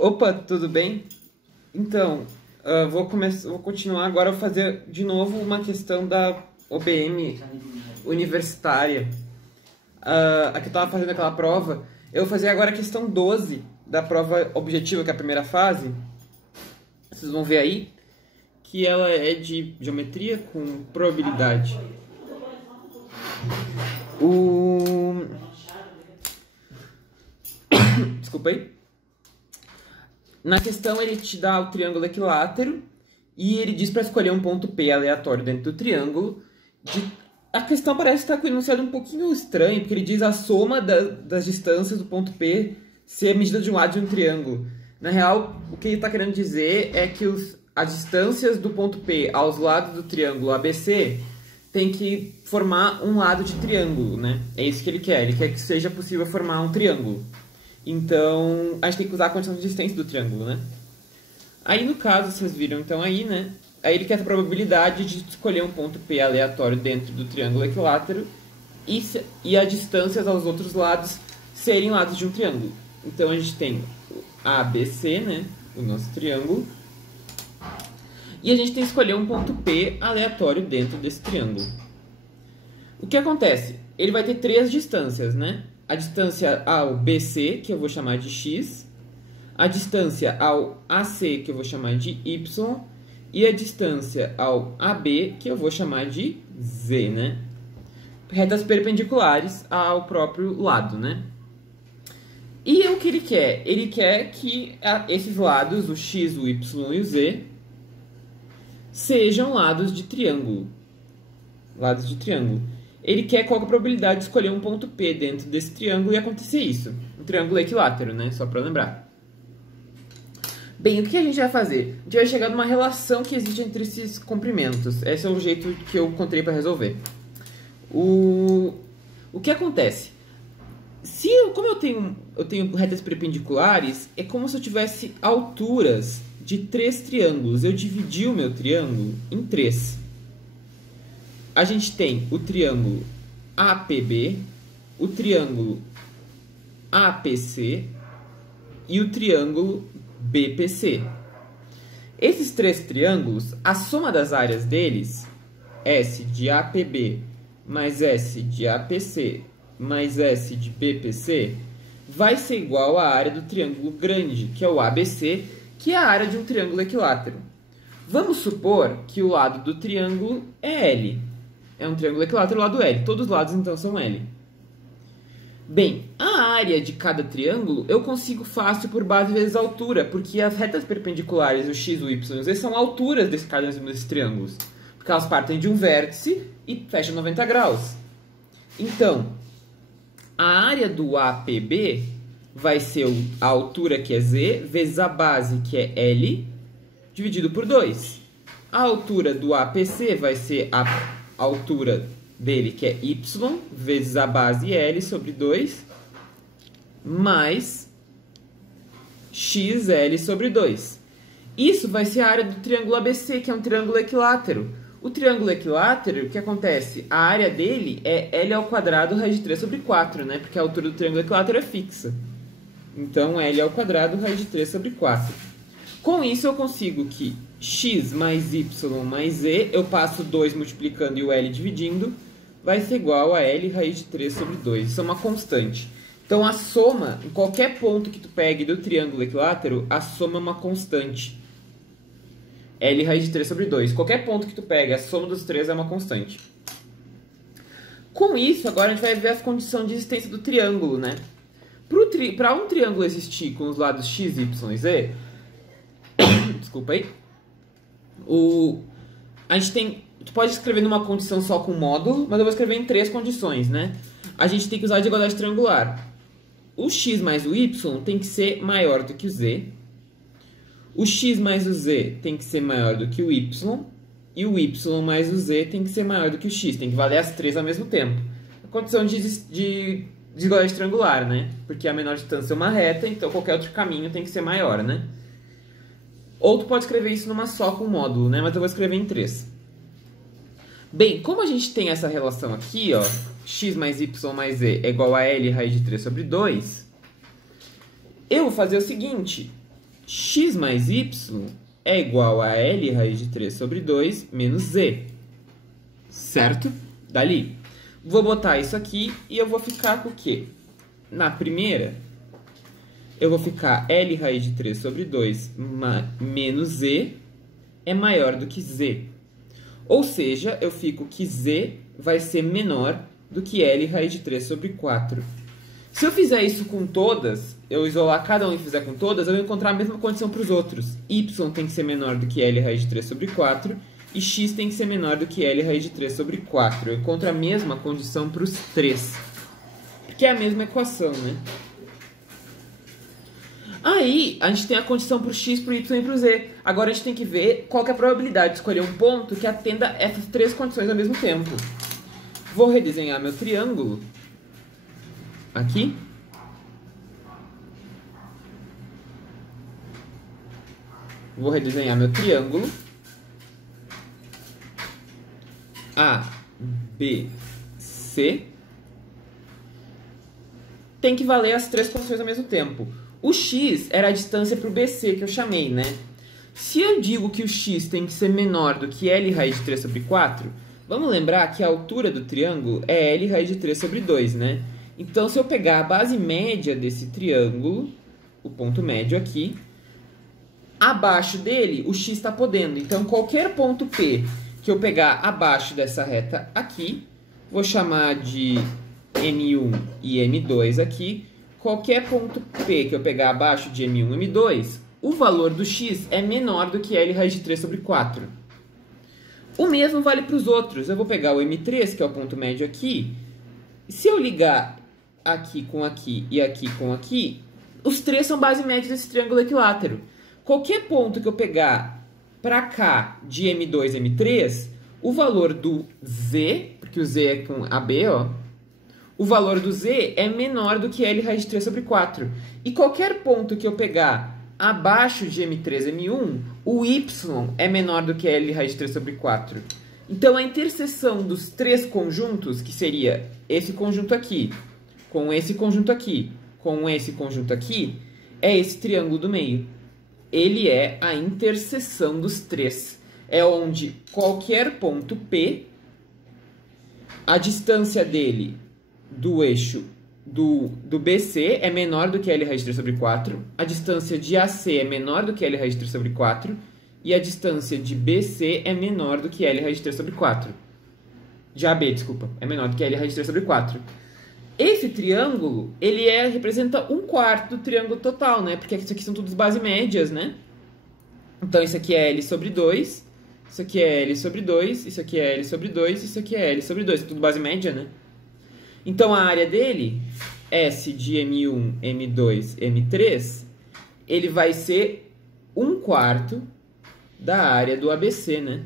Opa, tudo bem? Então, vou continuar agora a fazer de novo uma questão da OBM universitária. A que eu estava fazendo aquela prova. Eu vou fazer agora a questão 12 da prova objetiva, que é a primeira fase. Vocês vão ver aí que ela é de geometria com probabilidade. Desculpa aí. Na questão ele te dá o triângulo equilátero e ele diz para escolher um ponto P aleatório dentro do triângulo. A questão parece estar com o enunciado um pouquinho estranho, porque ele diz a soma das distâncias do ponto P ser a medida de um lado de um triângulo. Na real, o que ele está querendo dizer é que as distâncias do ponto P aos lados do triângulo ABC tem que formar um lado de triângulo, né? É isso que ele quer que seja possível formar um triângulo. Então, a gente tem que usar a condição de existência do triângulo, né? Aí, no caso, vocês viram, então, aí, né? Aí ele quer a probabilidade de escolher um ponto P aleatório dentro do triângulo equilátero e as distâncias aos outros lados serem lados de um triângulo. Então, a gente tem o ABC, né? O nosso triângulo. E a gente tem que escolher um ponto P aleatório dentro desse triângulo. O que acontece? Ele vai ter três distâncias, né? A distância ao BC, que eu vou chamar de X, a distância ao AC, que eu vou chamar de Y, e a distância ao AB, que eu vou chamar de Z, né? Retas perpendiculares ao próprio lado, né? E o que ele quer? Ele quer que esses lados, o X, o Y e o Z, sejam lados de triângulo. Lados de triângulo. Ele quer qual é a probabilidade de escolher um ponto P dentro desse triângulo e acontecer isso. Um triângulo equilátero, né? Só para lembrar. Bem, o que a gente vai fazer? A gente vai chegar numa relação que existe entre esses comprimentos. Esse é o jeito que eu encontrei para resolver. O que acontece? Como eu tenho retas perpendiculares, é como se eu tivesse alturas de três triângulos. Eu dividi o meu triângulo em três. A gente tem o triângulo APB, o triângulo APC e o triângulo BPC. Esses três triângulos, a soma das áreas deles, S de APB mais S de APC mais S de BPC, vai ser igual à área do triângulo grande, que é o ABC, que é a área de um triângulo equilátero. Vamos supor que o lado do triângulo é L. É um triângulo equilátero lado L. Todos os lados, então, são L. Bem, a área de cada triângulo eu consigo fácil por base vezes altura, porque as retas perpendiculares, o x, o y e o z, são alturas de cada um desses triângulos. Porque elas partem de um vértice e fecham 90 graus. Então, a área do APB vai ser a altura, que é z, vezes a base, que é L, dividido por 2. A altura do APC vai ser a altura dele, que é y, vezes a base L sobre 2, mais xl sobre 2. Isso vai ser a área do triângulo ABC, que é um triângulo equilátero. O triângulo equilátero, o que acontece? A área dele é L ao quadrado raiz de 3 sobre 4, né? Porque a altura do triângulo equilátero é fixa. Então, L ao quadrado raiz de 3 sobre 4. Com isso, eu consigo que x mais y mais z, eu passo 2 multiplicando e o L dividindo, vai ser igual a L raiz de 3 sobre 2. Isso é uma constante. Então, a soma, em qualquer ponto que tu pegue do triângulo equilátero, a soma é uma constante. L raiz de 3 sobre 2. Qualquer ponto que tu pegue, a soma dos três é uma constante. Com isso, agora a gente vai ver as condições de existência do triângulo, né? Para um triângulo existir com os lados x, y e z, desculpa aí, a gente tem, tu pode escrever numa condição só com módulo, mas eu vou escrever em três condições, né? A gente tem que usar a desigualdade triangular. O x mais o y tem que ser maior do que o z. O x mais o z tem que ser maior do que o y. E o y mais o z tem que ser maior do que o x. Tem que valer as três ao mesmo tempo. A condição de desigualdade triangular, né? Porque a menor distância é uma reta, então qualquer outro caminho tem que ser maior, né? Ou tu pode escrever isso numa só com módulo, né? Mas eu vou escrever em três. Bem, como a gente tem essa relação aqui, ó, x mais y mais z é igual a L raiz de 3 sobre 2, eu vou fazer o seguinte, x mais y é igual a L raiz de 3 sobre 2 menos z. Certo? Dali. Vou botar isso aqui e eu vou ficar com o quê? Na primeira, eu vou ficar L raiz de 3 sobre 2 menos z é maior do que z. Ou seja, eu fico que z vai ser menor do que L raiz de 3 sobre 4. Se eu fizer isso com todas, eu isolar cada um e fizer com todas, eu vou encontrar a mesma condição para os outros. Y tem que ser menor do que L raiz de 3 sobre 4 e x tem que ser menor do que L raiz de 3 sobre 4. Eu encontro a mesma condição para os três, porque é a mesma equação, né? Aí, a gente tem a condição para o x, para o y e para o z. Agora a gente tem que ver qual que é a probabilidade de escolher um ponto que atenda essas três condições ao mesmo tempo. Vou redesenhar meu triângulo aqui. Vou redesenhar meu triângulo. A, B, C. Tem que valer as três condições ao mesmo tempo. O x era a distância para o BC que eu chamei, né? Se eu digo que o x tem que ser menor do que L raiz de 3 sobre 4, vamos lembrar que a altura do triângulo é L raiz de 3 sobre 2, né? Então, se eu pegar a base média desse triângulo, o ponto médio aqui, abaixo dele, o x está podendo. Então, qualquer ponto P que eu pegar abaixo dessa reta aqui, vou chamar de M1 e M2 aqui. Qualquer ponto P que eu pegar abaixo de M1 e M2, o valor do x é menor do que L raiz de 3 sobre 4. O mesmo vale para os outros. Eu vou pegar o M3, que é o ponto médio aqui. Se eu ligar aqui com aqui e aqui com aqui, os três são base média desse triângulo equilátero. Qualquer ponto que eu pegar para cá de M2 e M3, o valor do z, porque o z é com AB, ó, o valor do z é menor do que L raiz de 3 sobre 4. E qualquer ponto que eu pegar abaixo de M3 e M1, o y é menor do que L raiz de 3 sobre 4. Então, a interseção dos três conjuntos, que seria esse conjunto aqui, com esse conjunto aqui, com esse conjunto aqui, é esse triângulo do meio. Ele é a interseção dos três. É onde qualquer ponto P, a distância dele do eixo do BC é menor do que L raiz de 3 sobre 4, a distância de AC é menor do que L raiz de 3 sobre 4, e a distância de BC é menor do que L raiz de 3 sobre 4. De AB, desculpa, é menor do que L raiz de 3 sobre 4. Esse triângulo, ele representa 1/4 do triângulo total, né? Porque isso aqui são todas base médias, né? Então, isso aqui é L sobre 2, isso aqui é L sobre 2, isso aqui é L sobre 2, isso aqui é L sobre 2. É tudo base média, né? Então, a área dele, S de M1, M2, M3, ele vai ser 1/4 da área do ABC, né?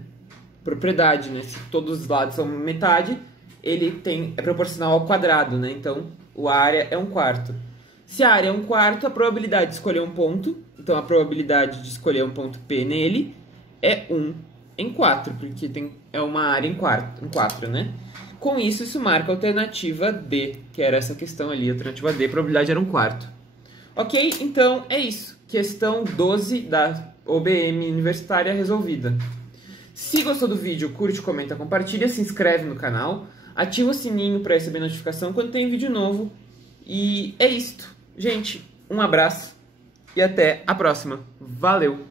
Propriedade, né? Se todos os lados são metade, ele é proporcional ao quadrado, né? Então, a área é 1/4. Se a área é 1/4, a probabilidade de escolher um ponto, então a probabilidade de escolher um ponto P nele é 1 em 4, porque é uma área em 4, né? Com isso marca a alternativa D, que era essa questão ali, a alternativa D, a probabilidade era 1/4. Ok? Então, é isso. Questão 12 da OBM Universitária resolvida. Se gostou do vídeo, curte, comenta, compartilha, se inscreve no canal, ativa o sininho para receber notificação quando tem vídeo novo. E é isto. Gente, um abraço e até a próxima. Valeu!